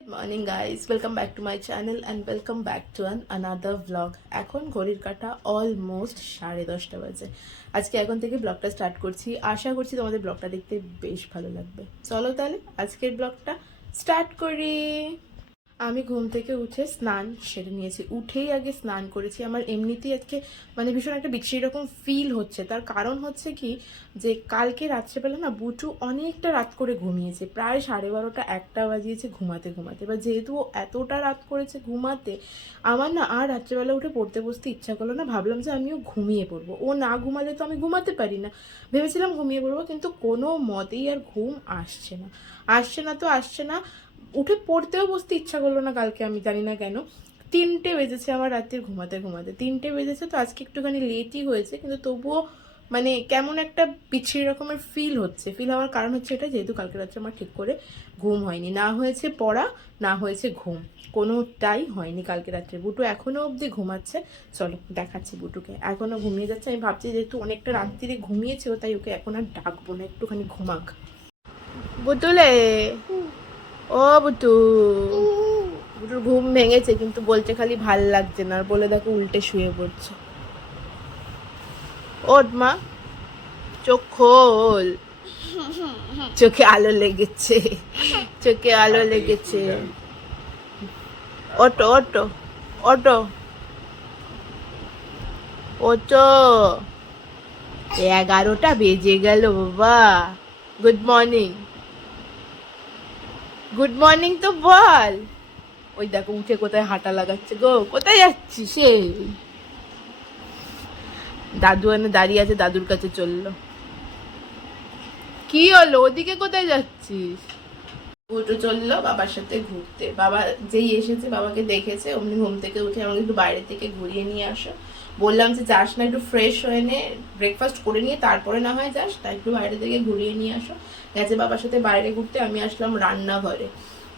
Good morning guys, welcome back to my channel and welcome back to another vlog. এখন ঘড়ির কাঁটা almost 10:30 বাজে। আজকে এখন থেকে ব্লগটা স্টার্ট করছি। আশা করছি তোমাদের ব্লগটা দেখতে বেশ ভালো লাগবে। চলো তাহলে আজকের ব্লগটা স্টার্ট করি। আমি ঘুম থেকে উঠে স্নান সেরে নিয়েছি। উঠেই আগে স্নান করেছি। আমার এমনিতেই আজকে ভীষণ একটা বিচ্ছিরি রকম ফিল হচ্ছে। তার কারণ হচ্ছে কি, যে কালকে রাত্রেবেলা না বুটু অনেকটা রাত করে ঘুমিয়েছে, প্রায় 12:30 1টা বাজিয়েছে ঘুমাতে ঘুমাতে। এবার যেহেতু ও এতটা রাত করেছে ঘুমাতে, আমার না আর রাত্রেবেলা উঠে পড়তে বসতে ইচ্ছা করলো না। ভাবলাম যে আমিও ঘুমিয়ে পড়বো, ও না ঘুমালে তো আমি ঘুমাতে পারি না। ভেবেছিলাম ঘুমিয়ে পড়বো, কিন্তু কোনো মতেই আর ঘুম আসছে না। আসছে না। উঠে পড়তেও বসতে ইচ্ছা করলো না কালকে, আমি জানি না কেন। 3টে বেজেছে আমার রাত্রির ঘুমাতে ঘুমাতে। 3টে বেজেছে, তো আজকে একটুখানি লেটই হয়েছে, কিন্তু তবুও কেমন একটা বিচ্ছিরি রকমের ফিল হচ্ছে। ফিল হওয়ার কারণ হচ্ছে এটা, যেহেতু কালকে রাত্রে আমার ঠিক করে ঘুম হয়নি। না হয়েছে পড়া, না হয়েছে ঘুম, কোনোটাই হয়নি কালকে রাত্রে। বুটু এখনও অবধি ঘুমাচ্ছে। চলো দেখাচ্ছি বুটুকে, এখনও ঘুমিয়ে যাচ্ছে। আমি ভাবছি যেহেতু অনেকটা রাত্রিরে ঘুমিয়েছে, তাই ওকে এখন আর ডাকবো না, একটুখানি ঘুমাক। বুতুলে, ও বুটু, বুটুর ঘুম ভেঙেছে, কিন্তু বলছে খালি ভাল লাগছে না, আর বলে দেখো উল্টে শুয়ে পড়ছে। ওঠ মা, চোখ খোল, চোখে আলো লেগেছে, চোখে আলো লেগেছে। ওটো ওটো ওটো ওটো, 11টা বেজে গেল বাবা। গুড মর্নিং, গুড মর্নিং তো বল। ওই দেখো উঠে কোথায় হাঁটা লাগাচ্ছে গো। কোথায় যাচ্ছিস? সেই দাদু এনে দাঁড়িয়ে আছে, দাদুর কাছে চললো। কি হলো, ওদিকে কোথায় যাচ্ছিস? বুটু চললো বাবার সাথে ঘুরতে। বাবা যেই এসেছে, বাবাকে দেখেছে, অমনি ঘুম থেকে উঠে আমাকে একটু বাইরে থেকে ঘুরিয়ে নিয়ে আসো। বললাম যে যাস না, একটু ফ্রেশ হয়ে নে, ব্রেকফাস্ট করে নিয়ে তারপরে না হয় যাস, তাই একটু বাইরে থেকে ঘুরিয়ে নিয়ে আসো। গেছে বাবার সাথে বাইরে ঘুরতে। আমি আসলাম রান্নাঘরে।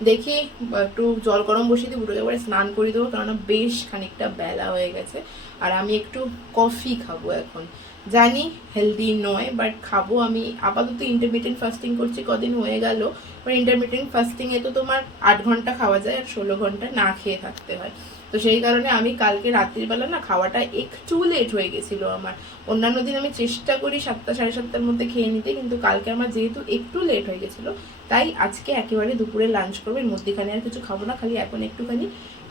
দেখি একটু জল গরম বসিয়ে দিই, বুটুকে এবারে স্নান করে দেবো, কারণ বেশ খানিকটা বেলা হয়ে গেছে। আর আমি একটু কফি খাবো এখন। জানি হেলদি নয়, বাট খাবো। আমি আপাতত ইন্টারমিটেন্ট ফাস্টিং করছি, কদিন হয়ে গেল। এবার ইন্টারমিটেন্ট ফাস্টিংয়ে তো তোমার 8 ঘন্টা খাওয়া যায়, আর 16 ঘন্টা না খেয়ে থাকতে হয়। তো সেই কারণে আমি কালকে রাত্রিবেলা না খাওয়াটা একটু লেট হয়ে গেছিলো আমার। অন্যান্য দিন আমি চেষ্টা করি 7টা 7:30টার মধ্যে খেয়ে নিতে, কিন্তু কালকে আমার যেহেতু একটু লেট হয়ে গেছিলো, তাই আজকে একেবারে দুপুরে লাঞ্চ করবো। এর মধ্যেখানে আর কিছু খাবো না, খালি এখন একটুখানি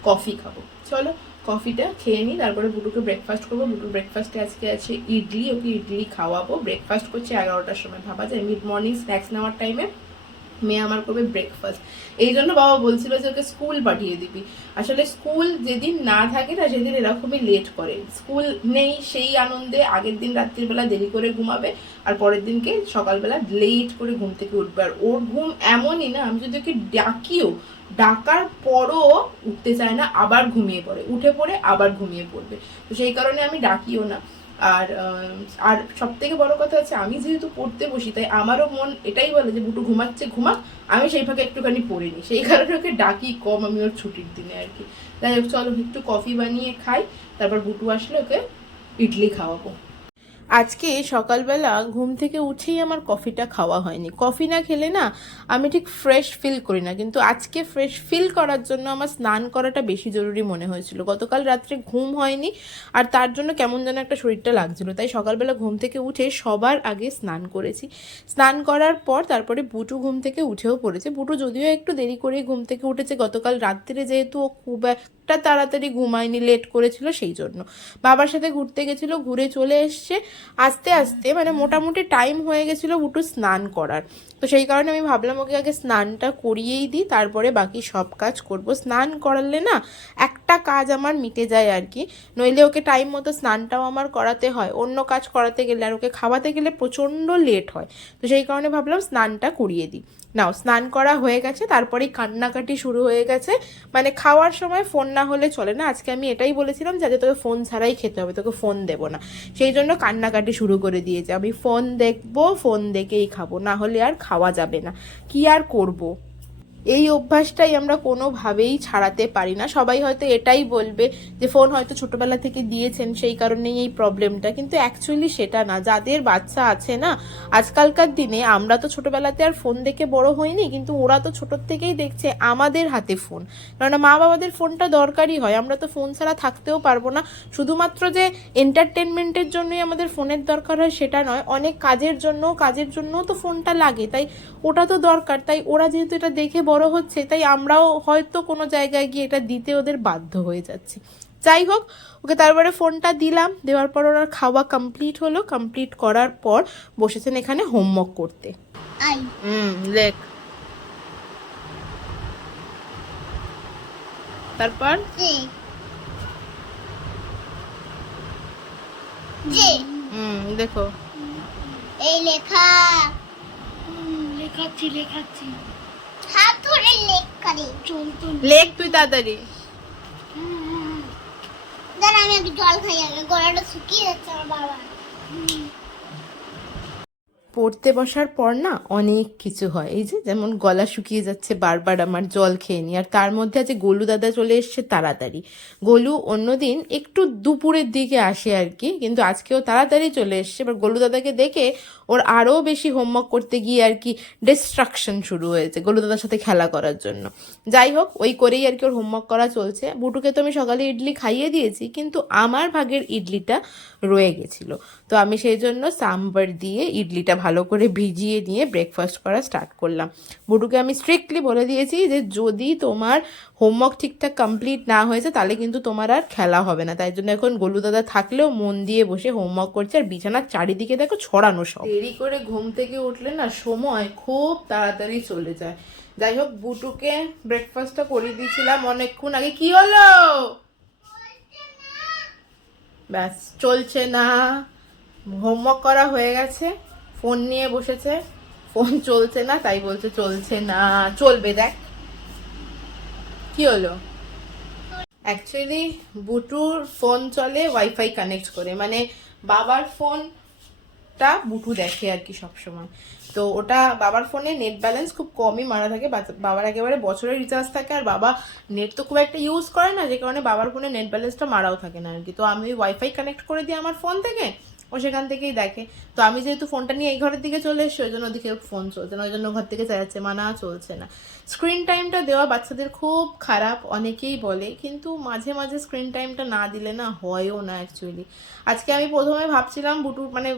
কফি খাবো। চলো কফিটা খেয়ে নিই, তারপরে বুটুকে ব্রেকফাস্ট করবো। বুটুর ব্রেকফাস্টে আজকে আছে ইডলি, ওকে ইডলি খাওয়াবো। ব্রেকফাস্ট করছি 11টার সময়, ভাবা যায় মিড মর্নিং স্ন্যাক্স নেওয়ার টাইমে মেয়ে আমার করবে ব্রেকফাস্ট। এই জন্য বাবা বলছিল যে ওকে স্কুল পাঠিয়ে দিবি। আসলে স্কুল যেদিন না থাকে না, সেদিন এরকমই লেট করে। স্কুল নেই সেই আনন্দে আগের দিন রাত্রিবেলা দেরি করে ঘুমাবে, আর পরের দিনকে সকালবেলা লেট করে ঘুম থেকে উঠবে। আর ওর ঘুম এমনই না, আমি যদি ওকে ডাকিও, ডাকার পরও উঠতে চায় না, আবার ঘুমিয়ে পড়ে, উঠে পড়ে আবার ঘুমিয়ে পড়বে। তো সেই কারণে আমি ডাকিও না। আর আর সব থেকে বড় কথা হচ্ছে, আমি যেহেতু পড়তে বসি, তাই আমারও মন এটাই বলে যে বুটু ঘুমাচ্ছে, ঘুমাক, আমি সেই ফাঁকে একটুখানি পড়ে নিই। সেই কারণে ওকে ডাকি কম আমি ওর ছুটির দিনে আর কি। তাই হোক, চলো একটু কফি বানিয়ে খাই, তারপর বুটু আসলে ওকে ইডলি খাওয়াবো। আজকে সকালবেলা ঘুম থেকে উঠেই আমার কফিটা খাওয়া হয়নি। কফি না খেলে না আমি ঠিক ফ্রেশ ফিল করি না, কিন্তু আজকে ফ্রেশ ফিল করার জন্য আমার স্নান করাটা বেশি জরুরি মনে হয়েছিল। গতকাল রাত্রে ঘুম হয়নি, আর তার জন্য কেমন যেন একটা শরীরটা লাগছিল, তাই সকালবেলা ঘুম থেকে উঠে সবার আগে স্নান করেছি। স্নান করার পর তারপরে বুটু ঘুম থেকে উঠেও পড়েছে। বুটু যদিও একটু দেরি করে ঘুম থেকে উঠেছে, গতকাল রাত্রিরে যেহেতু ও খুব একটা তাড়াতাড়ি ঘুমায়নি, লেট করেছিল, সেই জন্য বাবার সাথে ঘুরতে গেছিলো, ঘুরে চলে এসছে। আস্তে আস্তে মোটামুটি টাইম হয়ে গেছিলো বুটু স্নান করার। তো সেই কারণে আমি ভাবলাম ওকে আগে স্নানটা করিয়েই দিই, তারপরে বাকি সব কাজ করব। স্নান করালে না একটা কাজ আমার মিটে যায় আর কি, নইলে ওকে টাইম মতো স্নানটাও আমার করাতে হয়, অন্য কাজ করাতে গেলে আর ওকে খাওয়াতে গেলে প্রচণ্ড লেট হয়। তো সেই কারণে ভাবলাম স্নানটা করিয়ে দিই। নাও স্নান করা হয়ে গেছে, তারপরেই কান্নাকাটি শুরু হয়ে গেছে। খাওয়ার সময় ফোন না হলে চলে না। আজকে আমি এটাই বলেছিলাম যে তোকে ফোন ছাড়াই খেতে হবে, তোকে ফোন দেবো না। সেই জন্য কান্নাকাটি শুরু করে দিয়েছে, আমি ফোন দেখবো, ফোন দেখেই খাবো, না হলে আর খাওয়া যাবে না। কি আর করব। এই অভ্যাসটাই আমরা কোনোভাবেই ছাড়াতে পারি না। সবাই হয়তো এটাই বলবে যে ফোন হয়তো ছোটবেলা থেকে দিয়েছেন সেই কারণেই এই প্রবলেমটা, কিন্তু অ্যাকচুয়ালি সেটা না। যাদের বাচ্চা আছে না, আজকালকার দিনে, আমরা তো ছোটবেলাতে আর ফোন দেখে বড় হইনি, কিন্তু ওরা তো ছোটোর থেকেই দেখছে আমাদের হাতে ফোন। কেননা মা বাবাদের ফোনটা দরকারই হয়, আমরা তো ফোন ছাড়া থাকতেও পারবো না। শুধুমাত্র যে এন্টারটেনমেন্টের জন্যই আমাদের ফোনের দরকার হয় সেটা নয়, অনেক কাজের জন্যও তো ফোনটা লাগে, তাই ওটা তো দরকার। তাই ওরা যেহেতু এটা দেখে বড় হচ্ছে, তাই আমরাও হয়তো কোনো জায়গায় গিয়ে এটা দিতে ওদের বাধ্য হয়ে যাচ্ছি। যাই হোক, ওকে তারপরে ফোনটা দিলাম, দেওয়ার পর ওনার খাওয়া কমপ্লিট হলো। কমপ্লিট করার পর বসেছেন এখানে হোমওয়ার্ক করতে। লেখ। তারপর দেখো এই লেখা লেখাচ্ছি হাত ধরে লেখা রে লেখ তুই তাড়াতাড়ি। দাঁড়া আমি একটু জল খাই, আগে গলাটা শুকিয়ে যাচ্ছে আমার বাবা। পড়তে বসার পর না অনেক কিছু হয়, এই যে যেমন গলা শুকিয়ে যাচ্ছে বারবার আমার, জল খেয়ে নি। আর তার মধ্যে আছে গোলু দাদা চলে এসছে তাড়াতাড়ি। গোলু অন্যদিন একটু দুপুরের দিকে আসে আর কি, কিন্তু আজকেও তাড়াতাড়ি চলে এসছে। এবার গোলু দাদাকে দেখে ওর আরও বেশি হোমওয়ার্ক করতে গিয়ে আর কি ডিস্ট্রাকশন শুরু হয়েছে গোলু দাদার সাথে খেলা করার জন্য। যাই হোক, ওই করেই আর কি ওর হোমওয়ার্ক করা চলছে। বুটুকে তো আমি সকালে ইডলি খাইয়ে দিয়েছি, কিন্তু আমার ভাগের ইডলিটা রয়ে গেছিলো। তো আমি সেই জন্য সাম্বার দিয়ে ইডলিটা ভালো করে ভিজিয়ে নিয়ে ব্রেকফাস্ট করা স্টার্ট করলাম। বুটুকে আমি স্ট্রিক্টলি বলে দিয়েছি যে যদি তোমার হোমওয়ার্ক ঠিকঠাক কমপ্লিট না হয়েছে তাহলে কিন্তু তোমার আর খেলা হবে না। তাই জন্য এখন গোলু দাদা থাকলেও মন দিয়ে বসে হোমওয়ার্ক করছে, আর বিছানার চারিদিকে দেখো ছড়ানো সব। দেরি করে ঘুম থেকে উঠলে না সময় খুব তাড়াতাড়ি চলে যায়। যাই হোক, বুটুকে ব্রেকফাস্টটা করে দিয়েছিলাম অনেকক্ষণ আগে। কি হলো? ব্যাস, চলছে না। হোমওয়ার্ক করা হয়ে গেছে, ফোন নিয়ে বসেছে, ফোন চলছে না, তাই বলছে চলছে না। চলবে, দেখ কি হলো। অ্যাকচুয়ালি বুটুর ফোন চলে ওয়াইফাই কানেক্ট করে, মানে বাবার ফোনটা বুটু দেখে আর কি সবসময়। তো ওটা বাবার ফোনে নেট ব্যালেন্স খুব কমই মারা থাকে, বাবার একেবারে বছরের রিচার্জ থাকে, আর বাবা নেট তো খুব একটা ইউজ করে না, যে কারণে বাবার ফোনে নেট ব্যালেন্সটা মারাও থাকে না আর কি। তো আমি ওয়াইফাই কানেক্ট করে দিই আমার ফোন থেকে, ও সেখান থেকেই দেখে। তো আমি যেহেতু ফোনটা নিয়ে এই ঘরের দিকে চলে এসছি, ওই জন্য ওদিকে ফোন চলছে না, ওই জন্য ঘর থেকে চাইছে মানা চলছে না। স্ক্রিন টাইমটা দেওয়া বাচ্চাদের খুব খারাপ অনেকেই বলে, কিন্তু মাঝে মাঝে স্ক্রিন টাইমটা না দিলে না হয়ও না অ্যাকচুয়ালি। আজকে আমি প্রথমে ভাবছিলাম বুটু, মানে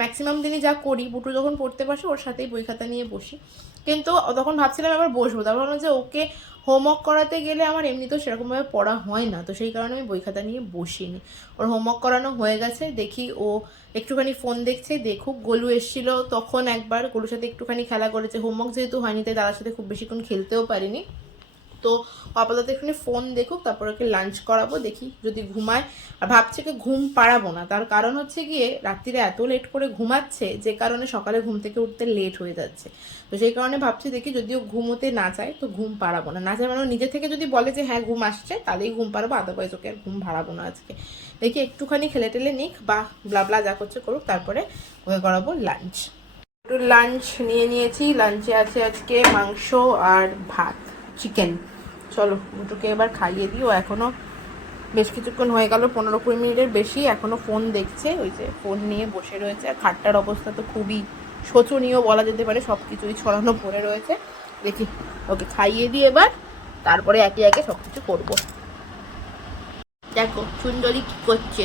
ম্যাক্সিমাম দিনই যা করি, বুটু যখন পড়তে বসে ওর সাথেই বই খাতা নিয়ে বসি, কিন্তু তখন ভাবছিলাম আবার বসবো, তারপর ভাবলাম যে ওকে হোমওয়ার্ক করাতে গেলে আমার এমনিতেও সেরকমভাবে পড়া হয় না, তো সেই কারণে আমি বই খাতা নিয়ে বসিনি। ওর হোমওয়ার্ক করানো হয়ে গেছে, দেখি ও একটুখানি ফোন দেখছে, দেখুক। গোলু এসেছিল তখন একবার, গোলুর সাথে একটুখানি খেলা করেছে। হোমওয়ার্ক যেহেতু হয়নি তাই দাদার সাথে খুব বেশিক্ষণ খেলতেও পারিনি। তো আপাতত একটুখানি ফোন দেখুক, তারপর ওকে লাঞ্চ করাবো, দেখি যদি ঘুমায়। আর ভাবছি কি ঘুম পাড়াবো না, তার কারণ হচ্ছে গিয়ে রাত্রিরে এত লেট করে ঘুমাচ্ছে, যে কারণে সকালে ঘুম থেকে উঠতে লেট হয়ে যাচ্ছে। তো সেই কারণে ভাবছি দেখি যদিও ঘুমোতে না চায় তো ঘুম পাড়াবো না, না চায় মানে নিজে থেকে যদি বলে যে হ্যাঁ ঘুম আসছে তাহলেই ঘুম পাড়াবো, আদারওয়াইজ ওকে আর ঘুম ভাড়াবো না আজকে। দেখি একটুখানি খেলে টেলে নিক বা ব্লাবলা যা করছে করুক, তারপরে ওকে করাবো লাঞ্চ। একটু লাঞ্চ নিয়ে নিয়েছি, লাঞ্চে আছে আজকে মাংস আর ভাত, চিকেন। চলো দুটোকে এবার খাইয়ে দিও। এখনও বেশ কিছুক্ষণ হয়ে গেল, 15-20 মিনিটের বেশি, এখনও ফোন দেখছে, ওই যে ফোন নিয়ে বসে রয়েছে। আর খাটটার অবস্থা তো খুবই শোচনীয় বলা যেতে পারে, সব কিছুই ছড়ানো পড়ে রয়েছে। দেখি ওকে খাইয়ে দিই এবার, তারপরে একে একে সব কিছু করবো। দেখো সুন্দরী কি করছে,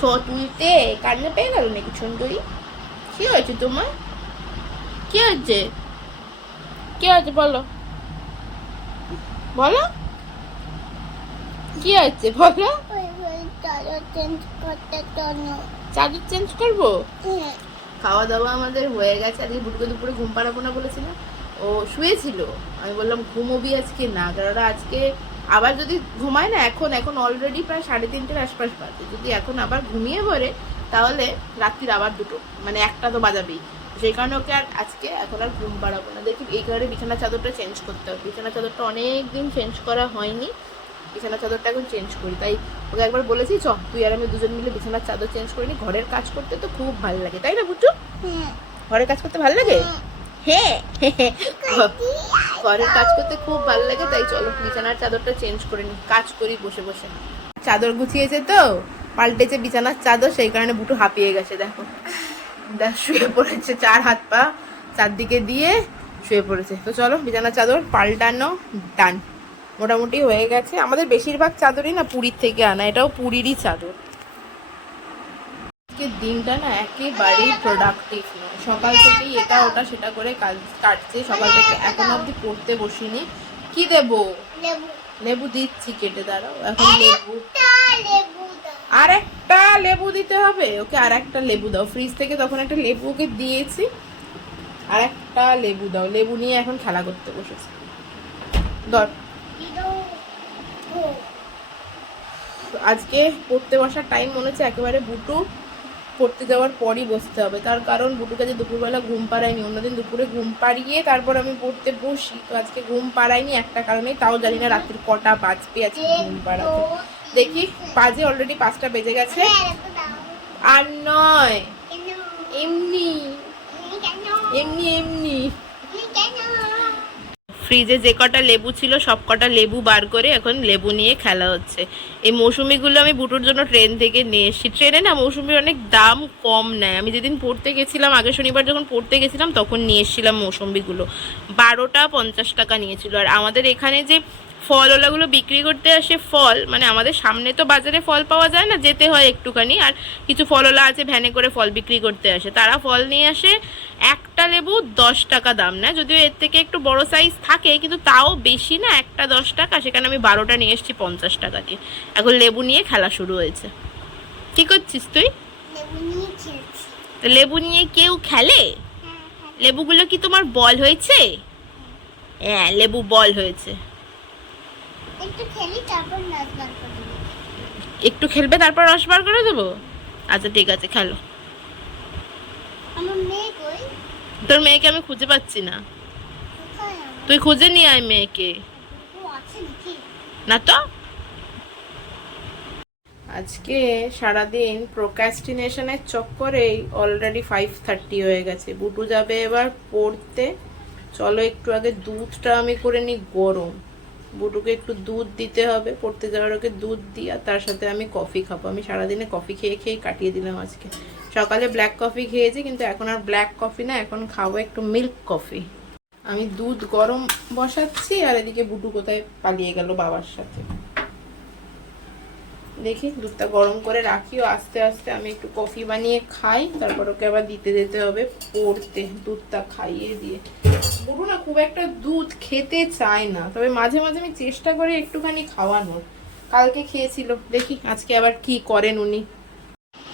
ছ তুলতে কান্না পেয়ে গেল নাকি সুন্দরী? কি হয়েছে তোমার? কি হয়েছে? কি হয়েছে বলো, বলো কি হয়েছে বলো। চাদর চেঞ্জ করবো? খাওয়া দাওয়া আমাদের হয়ে গেছে। আজকে বুটকে দুপুরে ঘুম পাড়াবো না বলেছিলাম, ও শুয়েছিল। আমি বললাম ঘুমোবি আজকে না, কারণ আজকে আবার যদি ঘুমায় না, এখন অলরেডি প্রায় 3:30-র আশপাশ বাজে, যদি এখন আবার ঘুমিয়ে পড়ে তাহলে রাত্রির আবার 2টো, মানে 1টা তো বাজাবেই। সেই কারণে ওকে আর আজকে এখন আর ঘুম পাড়াবো না। দেখি এই কারণে বিছানার চাদরটা চেঞ্জ করতে হবে, বিছানার চাদরটা অনেক দিন চেঞ্জ করা হয়নি, বিছানার চাদরটা এখন চেঞ্জ করি। তাই ওকে একবার বলেছি চ তুই আর আমি দুজন মিলে বিছানার চাদর চেঞ্জ করিনি, ঘরের কাজ করতে তো খুব ভালো লাগে, তাই না বুটু? ঘরের কাজ করতে ভালো লাগে। হ্যাঁ ঘরের কাজ করতে খুব ভালো লাগে, তাই চলো বিছানার চাদরটা চেঞ্জ করে নি, কাজ করি বসে বসে। চাদর গুছিয়েছে তো, পাল্টেছে বিছানার চাদর, সেই কারণে বুটু হাঁপিয়ে গেছে। দেখো দেখ শুয়ে পড়েছে, 4 হাত পা চারদিকে দিয়ে শুয়ে পড়েছে। তো চলো বিছানার চাদর পাল্টানো ডান, মোটামুটি হয়ে গেছে। আমাদের বেশিরভাগ চাদরই না পুরীর থেকে আনা, এটাও পুরীরই চাদর। আজকের দিনটা না একেবারেই প্রোডাক্টিভ নয়, সকাল থেকেই এটা ওটা সেটা করে কাজ কাটছে, সকাল থেকে এখন অবধি পড়তে বসিনি। কি দেবো? লেবু। লেবু দিচ্ছি, কেটে দাঁড়াও। এখন লেবু, লেবু দাও। আর একটা লেবু দিতে হবে ওকে, আর একটা লেবু দাও। ফ্রিজ থেকে তখন একটা লেবু ওকে দিয়েছি, আর একটা লেবু দাও। লেবু নিয়ে এখন খেলা করতে বসেছে। ধর, আজকে পড়তে বসার টাইম মনে হচ্ছে একেবারে বুটু পড়তে যাওয়ার পরই বসতে হবে, তার কারণ বুটুকে যে দুপুরবেলা ঘুম পাড়ায়নি, অন্যদিন দুপুরে ঘুম পাড়িয়ে তারপর আমি পড়তে বসি, তো আজকে ঘুম পাড়াইনি একটা কারণেই, তাও জানি না রাত্রির কটা বাজবে আজকে ঘুম পাড়াতে। দেখি বাজে অলরেডি 5টা বেজে গেছে। আর নয়, এমনি এমনি এমনি ফ্রিজে যে কটা লেবু ছিল সব কটা লেবু বার করে এখন লেবু নিয়ে খেলা হচ্ছে। এই মৌসুমিগুলো আমি বুটুর জন্য ট্রেন থেকে নিয়ে এসেছি। ট্রেনে না মৌসুমির অনেক দাম কম নেয়। আমি যেদিন পড়তে গেছিলাম, আগে শনিবার যখন পড়তে গেছিলাম তখন নিয়ে এসেছিলাম মৌসুমিগুলো, 12টা 50 টাকা নিয়েছিল। আর আমাদের এখানে যে ফলওয়ালাগুলো বিক্রি করতে আসে ফল, মানে আমাদের সামনে তো বাজারে ফল পাওয়া যায় না, যেতে হয় একটুখানি। আর কিছু ফলওয়ালা আছে ভ্যানে করে ফল বিক্রি করতে আসে, তারা ফল নিয়ে আসে। একটা লেবু 10 টাকা দাম নেয়, যদিও এর থেকে একটু বড় সাইজ থাকে, কিন্তু তাও বেশি না, একটা 10 টাকা। সেখানে আমি 12টা নিয়ে এসেছি 50 টাকা দিয়ে। এখন লেবু নিয়ে খেলা শুরু হয়েছে। কি করছিস তুই? লেবু নিয়ে খেলছি। তো লেবু নিয়ে কেউ খেলে? লেবুগুলো কি তোমার বল হয়েছে? হ্যাঁ, লেবু বল হয়েছে। একটু খেলি তারপর নাচ গান করবো। একটু খেলবে তারপর রস বার করে দেবো? আচ্ছা ঠিক আছে, খেলো। আমার মেয়ে কই? তোর মেয়েকে আমি খুঁজে পাচ্ছি না। কোথায় আমার? তুই খুঁজে নিয়ে আয় মেয়েকে। ও আছে নাকি? না তো। আজকে সারাদিন প্রোক্রাস্টিনেশনের চক্করেই অলরেডি 5:30 হয়ে গেছে। বুটু যাবে এবার পড়তে। চলো একটু আগে দুধটা আমি করে নিই গরম। বুটুকে একটু দুধ দিতে হবে, পড়তে যাওয়ার ওকে দুধ দিই, আর তার সাথে আমি কফি খাবো। আমি সারাদিনে কফি খেয়ে খেয়ে কাটিয়ে দিলাম আজকে। সকালে ব্ল্যাক কফি খেয়েছি, কিন্তু এখন আর ব্ল্যাক কফি না, এখন খাবো একটু মিল্ক কফি। আমি দুধ গরম বসাচ্ছি, আর এদিকে বুটু কোথায় পালিয়ে গেল বাবার সাথে। দেখি দুধটা গরম করে রাখিও, আস্তে আস্তে আমি একটু কফি বানিয়ে খাই, তারপর ওকে আবার দিতে যেতে হবে পড়তে। দুধটা খাইয়ে দিয়ে, বুটু না খুব একটা দুধ খেতে চায় না, তবে মাঝে মাঝে আমি চেষ্টা করি একটুখানি খাওয়ানোর। কালকে খেয়েছিল, দেখি আজকে আবার কি করেন উনি।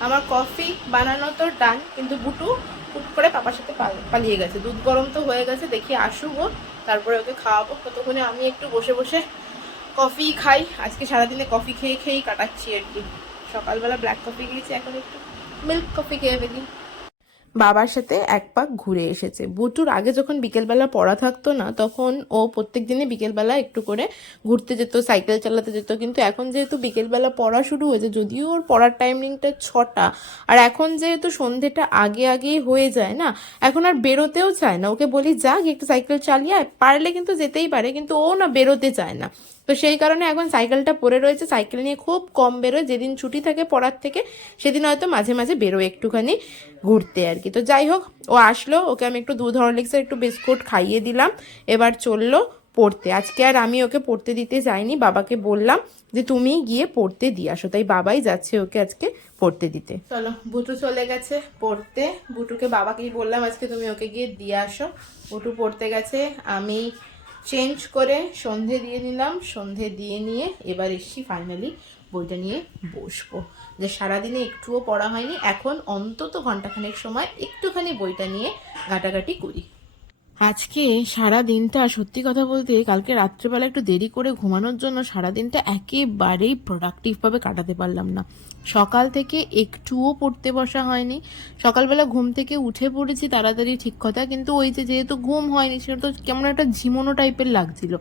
আমার কফি বানানো তো ডান, কিন্তু বুটু হুট করে পাপার সাথে পালিয়ে গেছে। দুধ গরম তো হয়ে গেছে, দেখি আসুক, তারপরে ওকে খাওয়াবো। ততক্ষণে আমি একটু বসে বসে কফি খাই। আজকে সারাদিনে কফি খেয়ে খেয়েই কাটাচ্ছি আর কি। সকালবেলা ব্ল্যাক কফি খেয়েছি, এখন একটু মিল্ক কফি খেয়ে ফেলি। বাবার সাথে এক পাক ঘুরে এসেছে। বুটুর আগে যখন বিকেলবেলা পড়া থাকতো না, তখন ও প্রত্যেক দিনে বিকেলবেলা একটু করে ঘুরতে যেত, সাইকেল চালাতে যেত। কিন্তু এখন যেহেতু বিকেলবেলা পড়া শুরু হয়েছে, যদিও ওর পড়ার টাইমিংটা 6টা, আর এখন যেহেতু সন্ধেটা আগে আগেই হয়ে যায় না, এখন আর বেরোতেও চায় না। ওকে বলি যা একটু সাইকেল চালিয়ে আয়, পারলে কিন্তু যেতেই পারে, কিন্তু ও না বেরোতে চায় না। তো সেই কারণে এখন সাইকেলটা পড়ে রয়েছে, সাইকেল নিয়ে খুব কম বেরোয়। যেদিন ছুটি থাকে পড়ার থেকে, সেদিন হয়তো মাঝে মাঝে বেরোয় একটুখানি ঘুরতে আর কি। তো যাই হোক, ও আসলো, ওকে আমি একটু দুধ হরলিক্সের একটু বিস্কুট খাইয়ে দিলাম, এবার চললো পড়তে। আজকে আর আমি ওকে পড়তে দিতে যাইনি, বাবাকে বললাম যে তুমি গিয়ে পড়তে দিয়ে আসো, তাই বাবাই যাচ্ছে ওকে আজকে পড়তে দিতে। চলো, বুটু চলে গেছে পড়তে। বুটুকে বাবাকেই বললাম আজকে তুমি ওকে গিয়ে দিয়ে আসো। বুটু পড়তে গেছে, আমি চেঞ্জ করে সন্ধে দিয়ে নিলাম। সন্ধে দিয়ে নিয়ে এবার এসছি ফাইনালি বইটা নিয়ে বসবো। যে সারাদিনে একটুও পড়া হয়নি, এখন অন্তত ঘন্টাখানেক সময় একটুখানি বইটা নিয়ে ঘাটাঘাটি করি। আজকে সারা দিনটা, সত্যি কথা বলতে কালকে রাত্রেবেলা একটু দেরি করে ঘুমানোর জন্য সারা দিনটা একেবারেই প্রোডাক্টিভভাবে কাটাতে পারলাম না। সকাল থেকে একটুও পড়তে বসা হয়নি। সকালবেলা ঘুম থেকে উঠে পড়েছি তাড়াতাড়ি, ঠিক কথা, কিন্তু ওই যেহেতু ঘুম হয়নি, সেটা তো কেমন একটা ঝিমোনো টাইপের লাগছিল,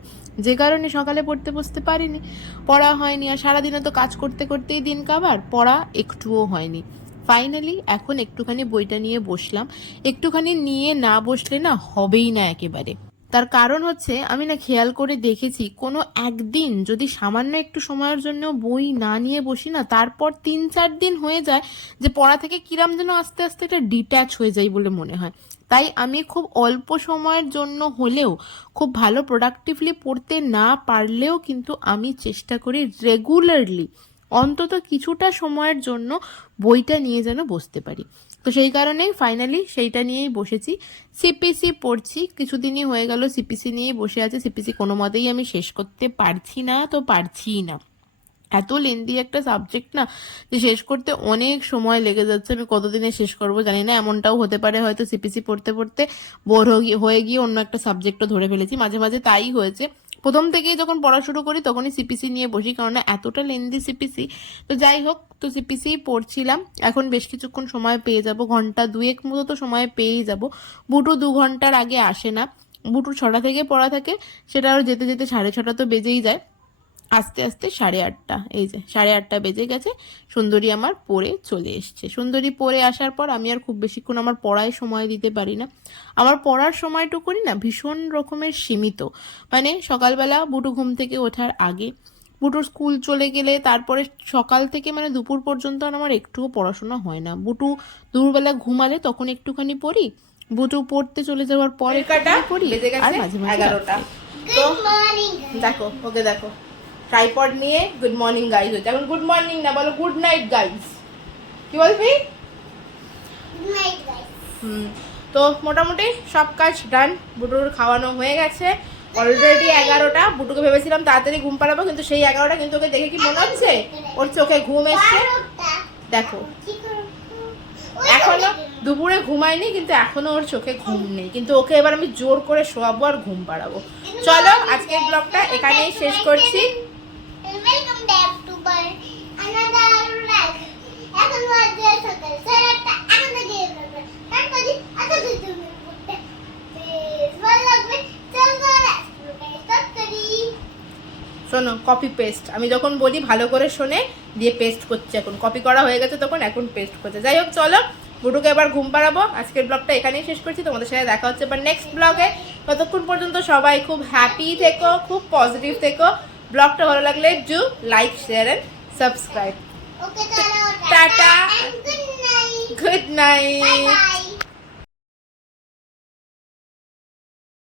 যে কারণে সকালে পড়তে বসতে পারিনি, পড়া হয়নি। আর সারাদিনে তো কাজ করতে করতেই দিন কাবার, পড়া একটুও হয়নি। ফাইনালি এখন একটুখানি বইটা নিয়ে বসলাম। একটুখানি নিয়ে না বসলে না হবেই না একেবারে। তার কারণ হচ্ছে আমি না খেয়াল করে দেখেছি কোনো একদিন যদি সামান্য একটু সময়ের জন্য বই না নিয়ে বসি না, তারপর 3-4 দিন হয়ে যায় যে পড়া থেকে কিরাম যেন আস্তে আস্তে একটা ডিট্যাচ হয়ে যায় বলে মনে হয়। তাই আমি খুব অল্প সময়ের জন্য হলেও খুব ভালো প্রোডাক্টিভলি পড়তে না পারলেও কিন্তু আমি চেষ্টা করি রেগুলারলি অন্তত কিছুটা সময়ের জন্য বইটা নিয়ে যেন বসতে পারি। তো সেই কারণেই ফাইনালি সেইটা নিয়েই বসেছি। সিপিসি পড়ছি, কিছুদিনই হয়ে গেল সিপিসি নিয়েই বসে আছে। সিপিসি কোনো মতেই আমি শেষ করতে পারছি না, তো পারছিই না। এত লেন্দি একটা সাবজেক্ট না যে শেষ করতে অনেক সময় লেগে যাচ্ছে। আমি কতদিনে শেষ করবো জানি না। এমনটাও হতে পারে হয়তো সিপিসি পড়তে পড়তে বোর হয়ে গিয়ে অন্য একটা সাবজেক্টও ধরে ফেলেছি। মাঝে মাঝে তাই হয়েছে। প্রথম থেকেই যখন পড়া শুরু করি তখনই সিপিসি নিয়ে বসি, কারণ এতটা লেন্দি সিপিসি। তো যাই হোক, তো সিপিসি পড়ছিলাম। এখন বেশ কিছুক্ষণ সময় পেয়ে যাব, ঘন্টা 2-1 মতো তো সময় পেয়েই যাব। বুটু 2 ঘন্টার আগে আসে না। বুটু 6টা থেকে পড়া থাকে, সেটা আরও যেতে যেতে 6:30 তো বেজেই যায়। আস্তে আস্তে 8:30, এই যে 8:30 বেজে গেছে। সুন্দরী আমার পড়ে চলে এসছে। সুন্দরী পড়ে আসার পর আমি আর খুব বেশিক্ষণ আমার পড়ায় সময় দিতে পারি না। আমার পড়ার সময়টুকুনি না ভীষণ রকমের সীমিত। মানে সকালবেলা বুটু ঘুম থেকে ওঠার আগে, বুটুর স্কুল চলে গেলে তারপরে সকাল থেকে মানে দুপুর পর্যন্ত আর আমার একটুও পড়াশোনা হয় না। বুটু দুপুরবেলা ঘুমালে তখন একটুখানি পড়ি, বুটু পড়তে চলে যাওয়ার পর একটুখানি পড়ি, আর মাঝে মাঝে 11টা। Good morning. দেখো ওকে দেখো ট্রাইপড নিয়ে গুড মর্নিং গাইজ হচ্ছে। এখন গুড মর্নিং না, বলো গুড নাইট গাইজ। কি বলবি? Good night guys. তো মোটামুটি সব কাজ ডান। বুটুর খাওয়ানো হয়ে গেছে অলরেডি 11টা। বুটুকে ভেবেছিলাম তাড়াতাড়ি ঘুম পাড়াবো, কিন্তু সেই 11টা কিন্তু ওকে দেখে কি মনে হচ্ছে ওর চোখে ঘুম এসছে। দেখো এখনো দুপুরে ঘুমায়নি, কিন্তু এখনো ওর চোখে ঘুম নেই। কিন্তু ওকে এবার আমি জোর করে শোয়াবো আর ঘুম পাড়াবো। চলো আজকের ব্লগটা এখানেই শেষ করছি। Welcome back to another vlog. এখন বাজে সকাল 8:30। এখন থেকে তারপরে আচ্ছা তুমি পড়তে বেশ ভালো লাগবে। চলো স্টার্ট করি। শোনো, কপি পেস্ট আমি যখন বলি ভালো করে শোনে দিয়ে পেস্ট করছে। এখন কপি করা হয়ে গেছে তখন, এখন পেস্ট করছে। যাই হোক চলো বুটুকে এবার ঘুম পাড়াবো। আজকের ব্লগটা এখানেই শেষ করছি। তোমাদের সাথে দেখা হচ্ছে এবার নেক্সট ব্লগে। ততক্ষণ পর্যন্ত সবাই খুব হ্যাপি থেকো, খুব পজিটিভ থেকো। ব্লগটা ভালো লাগলে do like, share and subscribe. Okay চলো টাটা, and good night. Good night.